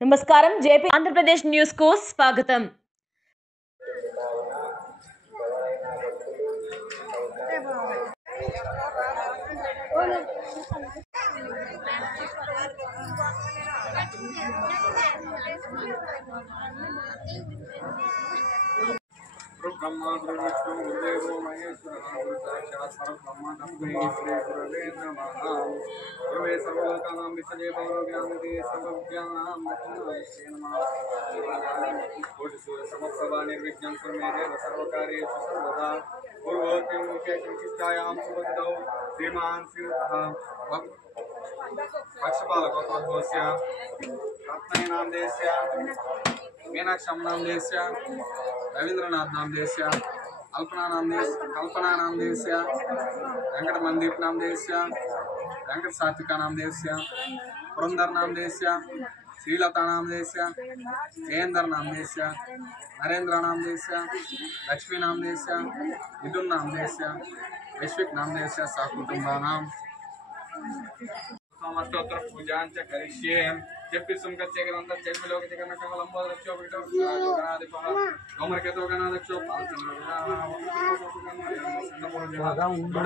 నమస్కారం JP Andhra Pradesh news కు స్వాగతం. ब्रह्मा गुरुविष्णु गुरुदेवो महेश्वरः गुरु साक्षात् परब्रह्म तस्मै श्री गुरवे नमः. गुरवे सर्वलोकानां विषये भवरोग्यान्ते सर्वविद्यानां दक्षिणायसे नमः. कोटिसूर्यसमप्रभा निर्विघ्नं कुर्मे देव सर्वकार्येषु सर्वदा. पूर्वोक्तं विशेषविशिष्टायां सुभद्रौ श्रीमान् श्रीयुतः पक्षपालकोत्वस्य रत्नैनां देस्य मीनाक्षं नाम देस्य रवींद्रनाथ नाम देस्य कल्पना नाम देस्य वेंकट मंदीप नाम देस्य वेंकट सात्विका नाम देस्य पुरंदर नाम देस्य श्रीलता नाम देस्य जयेंद्र नाम देस्य नरेंद्र नाम देस्य लक्ष्मी नाम देस्य मिथुन नाम देस्य वैश्विक नाम देस्य सकुटुंबानां समस्तोत्तर पूजां च करिष्ये. जपिसुं कच्चेकरंत चेमिलोक जगन्न कमलंबो रक्षो बिटो गणाधिपः गोमरकेतो गणाध्यक्षो पाल्चन्द्र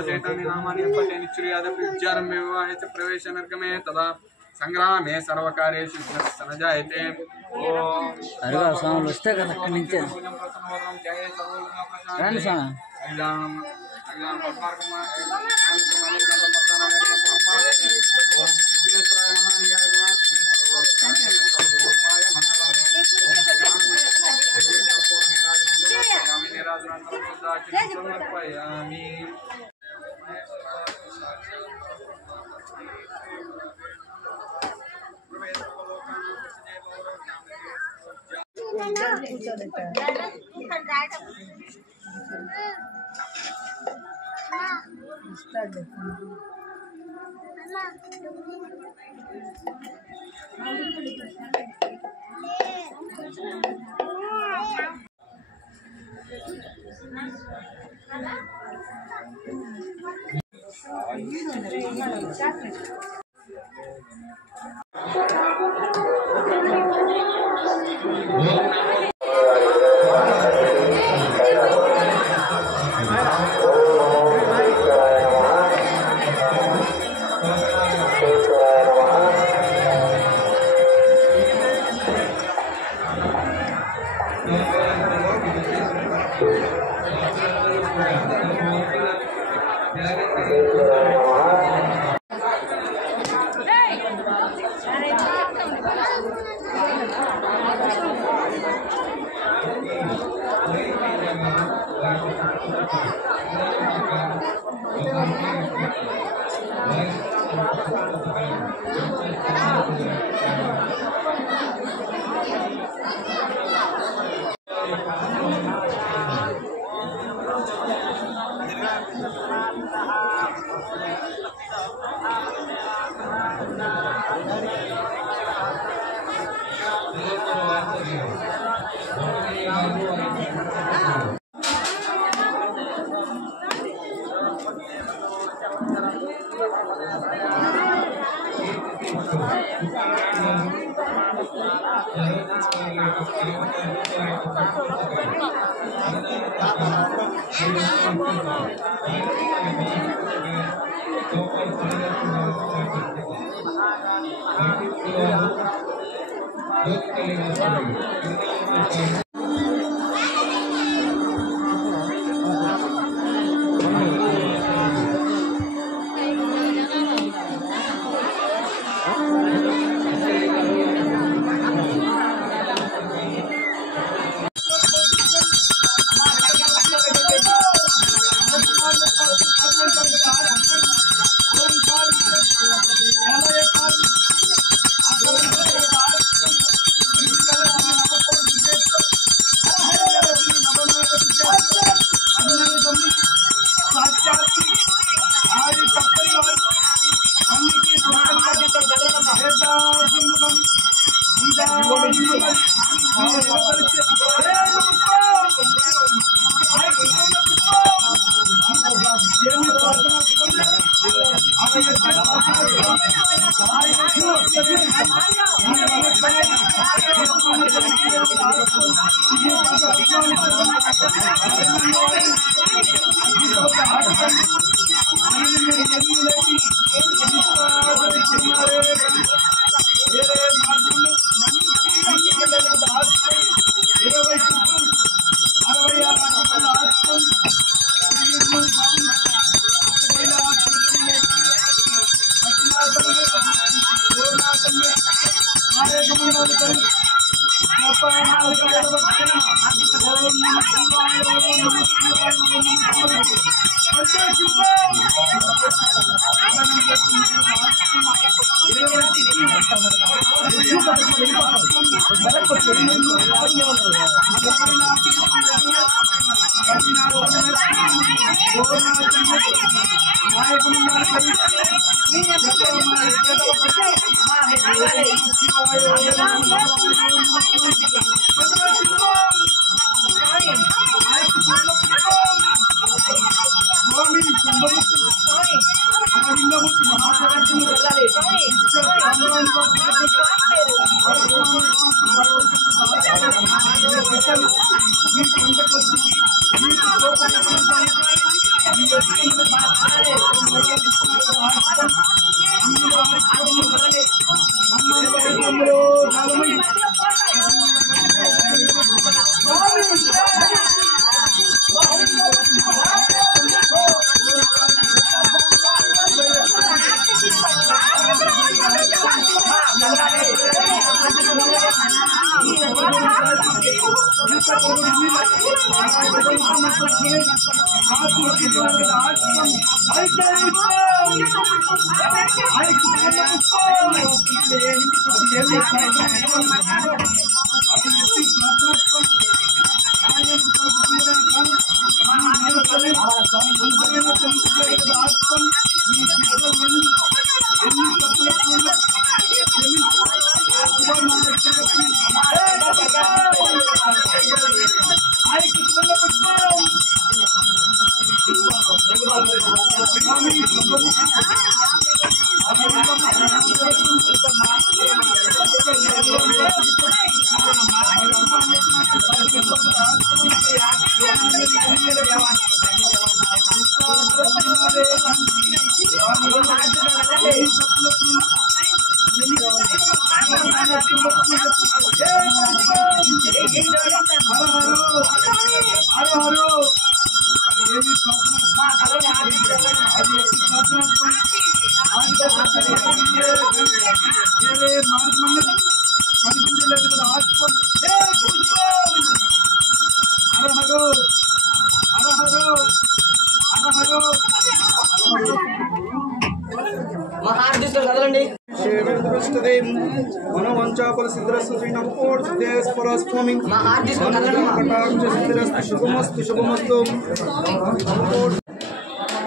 चैतन्य नामानि पठे निच्चुर्याद विचारं विवाहे च प्रवेश नरकमे तदा संग्रामे सर्वकार्येषु न जायते. ओम अरे साउंड వస్తే కదా అక్కడి నుంచి రండి సార్ అజ్ఞానం పద్మార్గమ ఓం విఘ్నేశ్వరాయ మహానియాయ సమర్పయామి.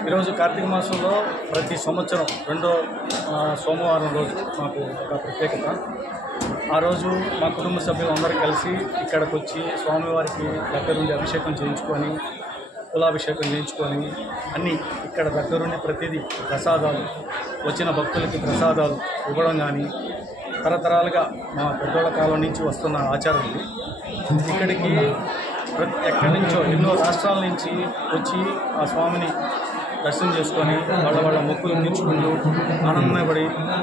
ఈరోజు కార్తీక మాసంలో ప్రతి సంవత్సరం రెండో సోమవారం రోజు మాకు ఒక ప్రత్యేకత. ఆ రోజు మా కుటుంబ సభ్యులు అందరూ కలిసి ఇక్కడికి వచ్చి స్వామివారికి దగ్గరుండి అభిషేకం చేయించుకొని, కులాభిషేకం చేయించుకొని అన్నీ ఇక్కడ దగ్గరుండి ప్రతిదీ ప్రసాదాలు, వచ్చిన భక్తులకి ప్రసాదాలు ఇవ్వడం కానీ తరతరాలుగా మా పెద్దోళ్ళ కాలం నుంచి వస్తున్న ఆచారం ఇది. ఇక్కడికి ఎక్కడి నుంచో ఎన్నో రాష్ట్రాల నుంచి వచ్చి ఆ స్వామిని దర్శనం చేసుకొని వాళ్ళ మొక్కులు తీర్చుకుంటూ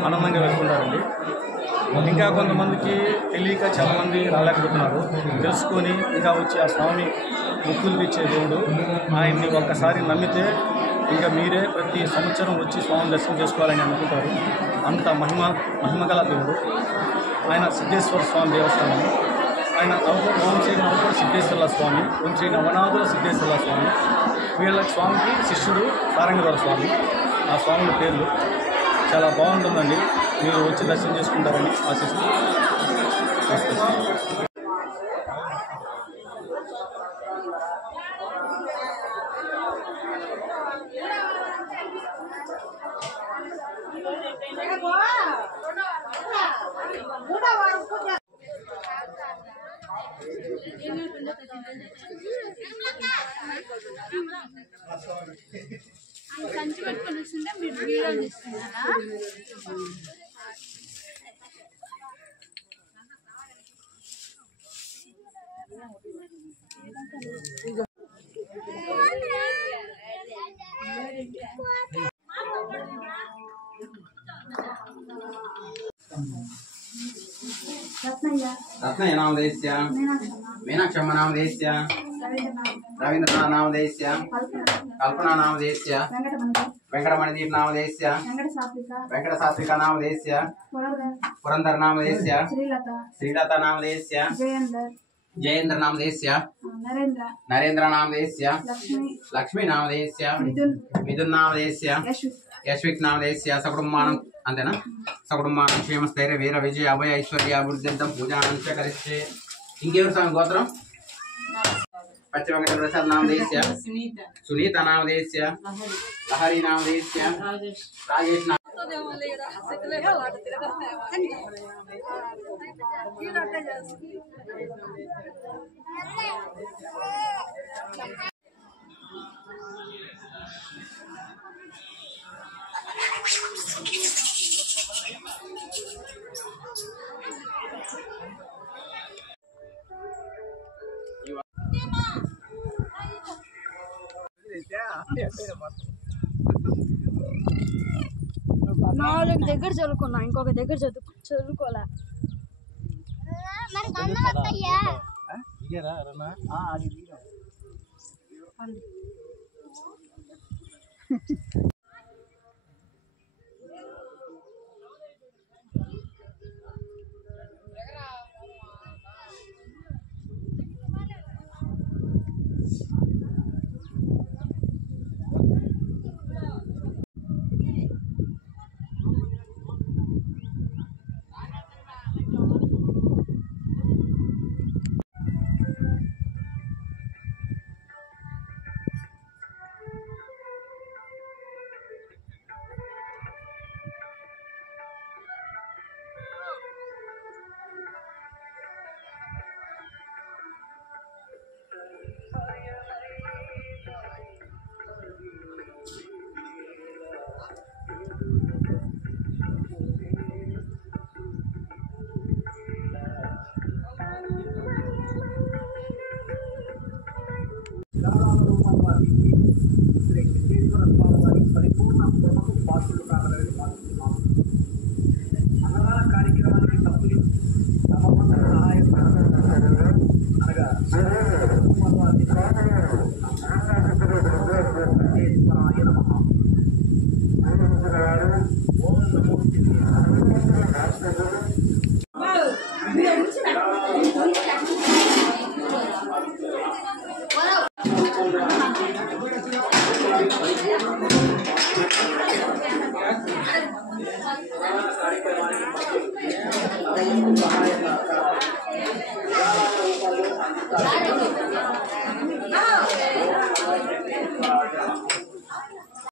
ఆనందంగా వెళ్తుంటారండి. ఇంకా కొంతమందికి తెలియక చాలామంది రాలేకపోతున్నారు. తెలుసుకొని ఇంకా వచ్చి ఆ స్వామి మొక్కులు తీర్చే దేవుడు, ఆయన్ని ఒక్కసారి నమ్మితే ఇంకా మీరే ప్రతి సంవత్సరం వచ్చి స్వామిని దర్శనం చేసుకోవాలని అనుకుంటారు. అంత మహిమగల దేవుడు ఆయన. సిద్ధేశ్వర స్వామి దేవస్థానం. ఆయన ఓం శ్రీ నవకోట సిద్ధేశ్వర స్వామి, ఓం శ్రీ నవనాథుల సిద్ధేశ్వర స్వామి. వీళ్ళ స్వామికి శిష్యుడు సారంగధర స్వామి. ఆ స్వాముల పేర్లు చాలా బాగుంటుందండి. మీరు వచ్చి దర్శనం చేసుకుంటారని ఆశిస్తూ సంచి పెట్టుకుని వస్తుంటే మీరు వీడియో చేస్తున్నారా? रत्नय नामधेयस्य मीनाक्षम्म नामधेयस्य रवींद्रनाथ नामधेयस्य कल्पना नामधेयस्य वेंकटमणिदीप नामधेयस्य वेंकट सात्विका नामधेयस्य पुरंदर नामधेयस्य श्रीलता नामधेयस्य जयेंद्र नामधेयस्य नरेंद्र नामधेयस्य लक्ष्मी नामधेयस्य मिथुन नामधेयस्य यश्विक नामधेयस्य सकुटुंबानं अंतेना सकुटुंबानं क्षेमस्थैर्य वीर विजय अभय ऐश्वर्य अभिवृद्ध्यर्थं पूजानं च करिष्ये इंकेवर स्वामी गोत्रम पश्चिम वेंकट प्रसाद नामधेयस्य सुनीता नामधेयस्य लहरी नामधेयस्य राजेश నాలుగు దగ్గర చదువుకున్నా ఇంకొక దగ్గర చదువుకోలే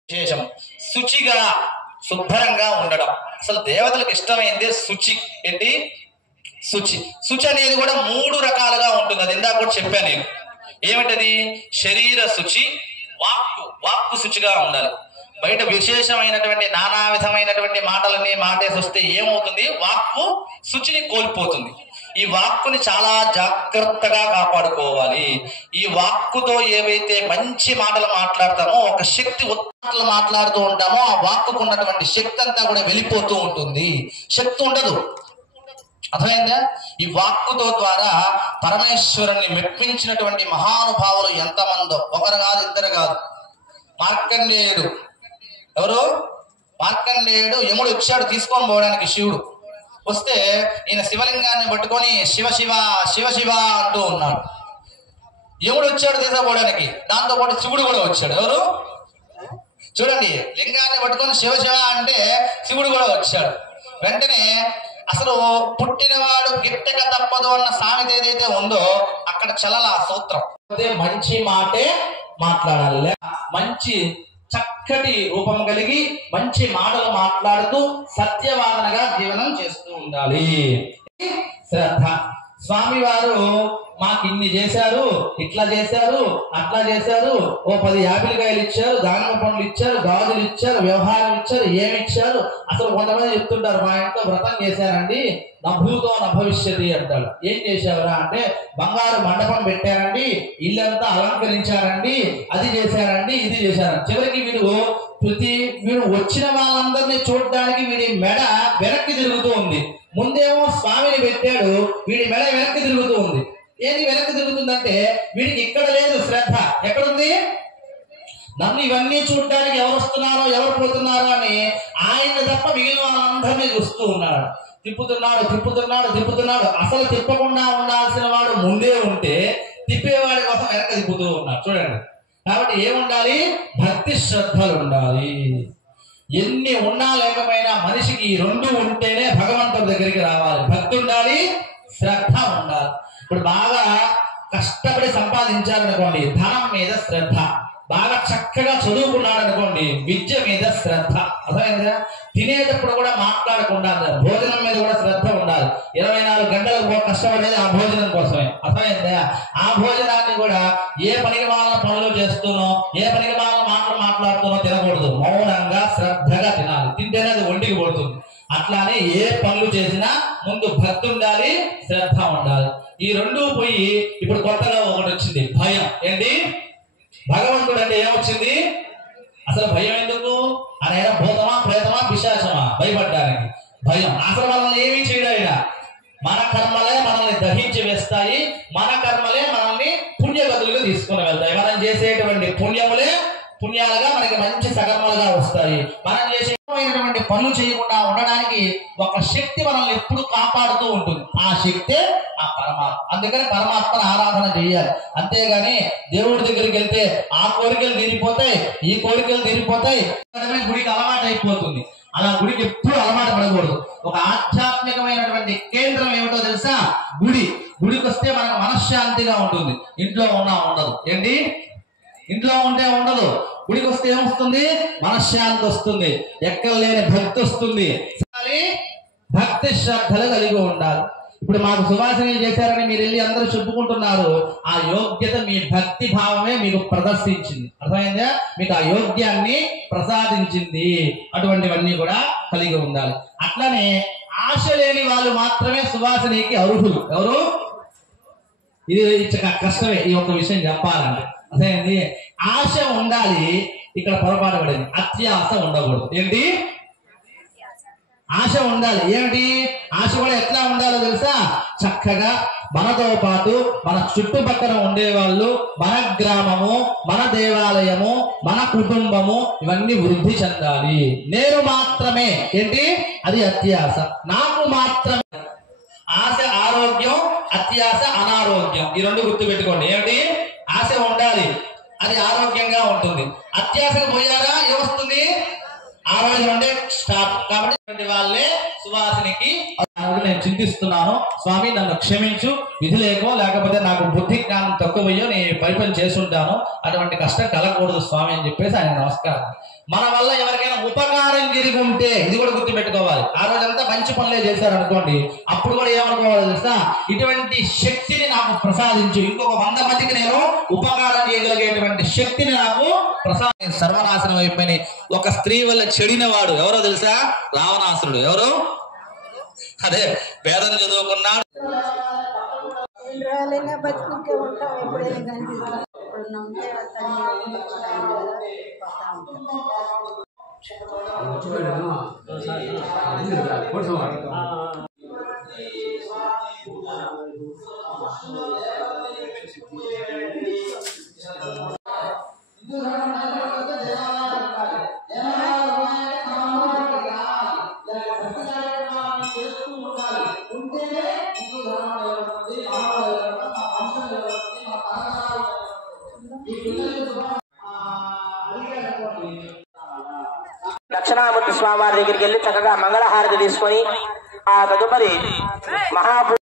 విశేషం శుచిగా శుభ్రంగా ఉండడం. అసలు దేవతలకు ఇష్టమైంది శుచి. ఏంటి? శుచి. శుచి అనేది కూడా 3 రకాలుగా ఉంటుంది. అది ఇందాక కూడా చెప్పాను నేను. ఏమిటది? శరీర శుచి, వాక్కు శుచిగా ఉండాలి. బయట విశేషమైనటువంటి నానా విధమైనటువంటి మాటలన్నీ మాటేసి వస్తే ఏమవుతుంది? వాక్కు శుచిని కోల్పోతుంది. ఈ వాక్కుని చాలా జాగ్రత్తగా కాపాడుకోవాలి. ఈ వాక్కుతో ఏవైతే మంచి మాటలు మాట్లాడతామో, ఒక శక్తి ఉత్పత్తులు మాట్లాడుతూ ఉంటామో, ఆ వాక్కుకు ఉన్నటువంటి శక్తి అంతా కూడా వెళ్ళిపోతూ ఉంటుంది. శక్తి ఉండదు. అర్థమైందా? ఈ వాక్కుతో ద్వారా పరమేశ్వరుణ్ణి మెప్పించినటువంటి మహానుభావులు ఎంతమందో, ఒకరు కాదు, ఇద్దరు కాదు. మార్కండేయుడు, ఎవరు? మార్కండేయుడు యముడు వచ్చాడు తీసుకొని పోవడానికి. శివుడు వస్తే ఈయన శివలింగాన్ని పట్టుకొని శివ శివ శివ శివ అంటూ ఉన్నాడు. యముడు వచ్చాడు తీసుకుపోవడానికి, దాంతో పాటు శివుడు కూడా వచ్చాడు. ఎవరు? చూడండి, లింగాన్ని పట్టుకొని శివ శివ అంటే శివుడు కూడా వచ్చాడు. వెంటనే అసలు పుట్టినవాడు గిట్టక తప్పదు అన్న సామెత ఏదైతే ఉందో అక్కడ చలల సూత్రం. మంచి మాటే మాట్లాడాలి. మంచి చక్కటి రూపం కలిగి మంచి మాటలు మాట్లాడుతూ సత్యవాదనగా జీవనం చేస్తూ ఉండాలి. శ్రద్ధ. స్వామివారు మాకు ఇన్ని చేశారు, ఇట్లా చేశారు, అట్లా చేశారు, ఓ 10 యాపిల్కాయలు ఇచ్చారు, దానిమ్మ పండ్లు ఇచ్చారు, గాజులు ఇచ్చారు, వ్యవహారం ఇచ్చారు, ఏమి ఇచ్చారు. అసలు కొంతమంది చెప్తుంటారు, మా ఇంట్లో వ్రతం చేశారండి, నభూతో నభవిష్యతి అంటాడు. ఏం చేశారా అంటే, బంగారు మండపం పెట్టారండి, ఇల్లంతా అలంకరించారండి, అది చేశారండి, ఇది చేశారండి. చివరికి వీడు వచ్చిన వాళ్ళందరినీ చూడడానికి వీడి మెడ వెనక్కి తిరుగుతూ ఉంది. ముందేమో స్వామిని పెట్టాడు, వీడి మెడ వెనక్కి తిరుగుతూ ఉంది. ఏంటి వెనక్కి తిరుగుతుందంటే, వీడికి ఇక్కడ లేదు శ్రద్ధ. ఎక్కడుంది? నన్ను ఇవన్నీ చూడడానికి ఎవరు వస్తున్నారో ఎవరు పోతున్నారో అని ఆయన తప్ప మిగిలిన వాళ్ళందరినీ చూస్తూ ఉన్నాడు. తిప్పుతున్నాడు. అసలు తిప్పకుండా ఉండాల్సిన వాడు ముందే ఉంటే తిప్పేవాడి కోసం వెనక తిప్పుతూ ఉన్నాడు. చూడండి. కాబట్టి ఏముండాలి? భక్తి శ్రద్ధలు ఉండాలి. ఎన్ని ఉన్నా లేకపోయినా మనిషికి ఈ 2 ఉంటేనే భగవంతుడి దగ్గరికి రావాలి. భక్తి ఉండాలి, శ్రద్ధ ఉండాలి. ఇప్పుడు బాగా కష్టపడి సంపాదించాలనుకోండి, ధనం మీద శ్రద్ధ. బాగా చక్కగా చదువుకున్నాడు అనుకోండి, విద్య మీద శ్రద్ధ. అర్థమైందా? తినేటప్పుడు కూడా మాట్లాడకుండా భోజనం మీద కూడా శ్రద్ధ ఉండాలి. 24 గంటలు కష్టపడేది ఆ భోజనం కోసమే. అర్థమైందా? ఆ భోజనాన్ని కూడా ఏ పనికి మాలిన పనులు చేస్తూనో, ఏ పనికి మాలిన మాటలు మాట్లాడుతూనో తినకూడదు. మౌనంగా శ్రద్ధగా తినాలి. తింటేనే అది ఒంటికి పడుతుంది. అట్లానే ఏ పనులు చేసినా ముందు భక్తి ఉండాలి, శ్రద్ధ ఉండాలి. ఈ 2 పోయి ఇప్పుడు కొత్తగా ఒకటి వచ్చింది, భయం. ఏంటి? భగవంతుడు అంటే ఏమొచ్చింది? అసలు భయం ఎందుకు? ఆయన భూతమా, ప్రేతమా, పిశాచమా? భయపడ్డానికి భయం. అసలు మనల్ని ఏమీ చేయడు ఆయన. మన కర్మలే మనల్ని దహించి వేస్తాయి, మన కర్మలే మనల్ని పుణ్యగతులుగా తీసుకుని వెళ్తాయి. మనం చేసేటువంటి పుణ్యాలుగా మనకి మంచి సకర్మలుగా వస్తాయి. మనం చేసేటువంటి పనులు చేయకుండా ఉండడానికి ఒక శక్తి మనల్ని ఎప్పుడు కాపాడుతూ ఉంటుంది. ఆ శక్తే ఆ పరమాత్మ. అందుకని పరమాత్మను ఆరాధన చేయాలి. అంతేగాని దేవుడి దగ్గరికి వెళ్తే ఆ కోరికలు తీరిపోతాయి, ఈ కోరికలు తీరిపోతాయి, గుడికి అలవాటు అయిపోతుంది. అలా గుడికి ఎప్పుడు అలవాటు పడకూడదు. ఒక ఆధ్యాత్మికమైనటువంటి కేంద్రం ఏమిటో తెలుసా? గుడికి వస్తే మనకు మనశ్శాంతిగా ఉంటుంది. ఇంట్లో ఉండదు. ఏంటి? ఇంట్లో ఉంటే ఉండదు. గుడికి వస్తే ఏమొస్తుంది? మనశ్శాంతి వస్తుంది, ఎక్కడ లేని భక్తి వస్తుంది. భక్తి శ్రద్ధలు కలిగి ఉండాలి. ఇప్పుడు మాకు సువాసన చేశారని మీరు వెళ్ళి అందరూ చెప్పుకుంటున్నారు. ఆ యోగ్యత మీ భక్తి భావమే మీకు ప్రదర్శించింది. అర్థమైందా? మీకు ఆ యోగ్యాన్ని ప్రసాదించింది. అటువంటివన్నీ కూడా కలిగి ఉండాలి. అట్లనే ఆశ లేని వాళ్ళు మాత్రమే సువాసనకి అర్హులు. ఎవరు? ఇది కష్టమే ఈ ఒక్క విషయం చెప్పాలంటే. అదేంటి? ఆశ ఉండాలి. ఇక్కడ పొరపాటు పడింది, అత్యాశ ఉండకూడదు. ఏంటి? ఆశ ఉండాలి. ఏమిటి? ఆశ కూడా ఎట్లా ఉండాలో తెలుసా? చక్కగా మనతో పాటు మన చుట్టుపక్కల ఉండేవాళ్ళు, మన గ్రామము, మన దేవాలయము, మన కుటుంబము ఇవన్నీ వృద్ధి చెందాలి. నేను మాత్రమే. ఏంటి? అది అత్యాశ. నాకు మాత్రమే. ఆశ ఆరోగ్యం, అత్యాశ అనారోగ్యం. ఈ 2 గుర్తుపెట్టుకోండి. ఏమిటి? ఆశ ఉండాలి, అది ఆరోగ్యంగా ఉంటుంది. అత్యాశకు పోయారా ఏమొస్తుంది? ఆరోగ్యం అంటే స్టాప్. కాబట్టి వాళ్ళే సువాసనకి నేను చింతిస్తున్నాను, స్వామి నన్ను క్షమించు, విధి లేకపోతే నాకు బుద్ధి జ్ఞానం తక్కువయ్యో నేను పరిపని చేసుంటాను, అటువంటి కష్టం కలగకూడదు స్వామి అని చెప్పేసి ఆయన నమస్కారం. మన వల్ల ఎవరికైనా ఉపకారం జరిగి ఉంటే ఇది కూడా గుర్తుపెట్టుకోవాలి. ఆ రోజంతా మంచి పనులే చేశారనుకోండి, అప్పుడు కూడా ఏమనుకోవాలి తెలుసా? ఇటువంటి శక్తిని నాకు ప్రసాదించు, ఇంకొక 100 మందికి నేను ఉపకారం చేయగలిగేటువంటి శక్తిని నాకు ప్రసాదం. సర్వనాశనం అయిపోయినాయి. ఒక స్త్రీ వల్ల చెడిన వాడు ఎవరో తెలుసా? రావణాసురుడు. ఎవరు? అదే వేదం చదువుకున్నాడు. బతుకుంటే ఉంటాం, ఎప్పుడైనా కనిపిస్తాం. దక్షిణామూర్తి స్వామి వారి దగ్గరికి వెళ్ళి చక్కగా మంగళహారతి తీసుకొని ఆ తదుపరి మహాపూజ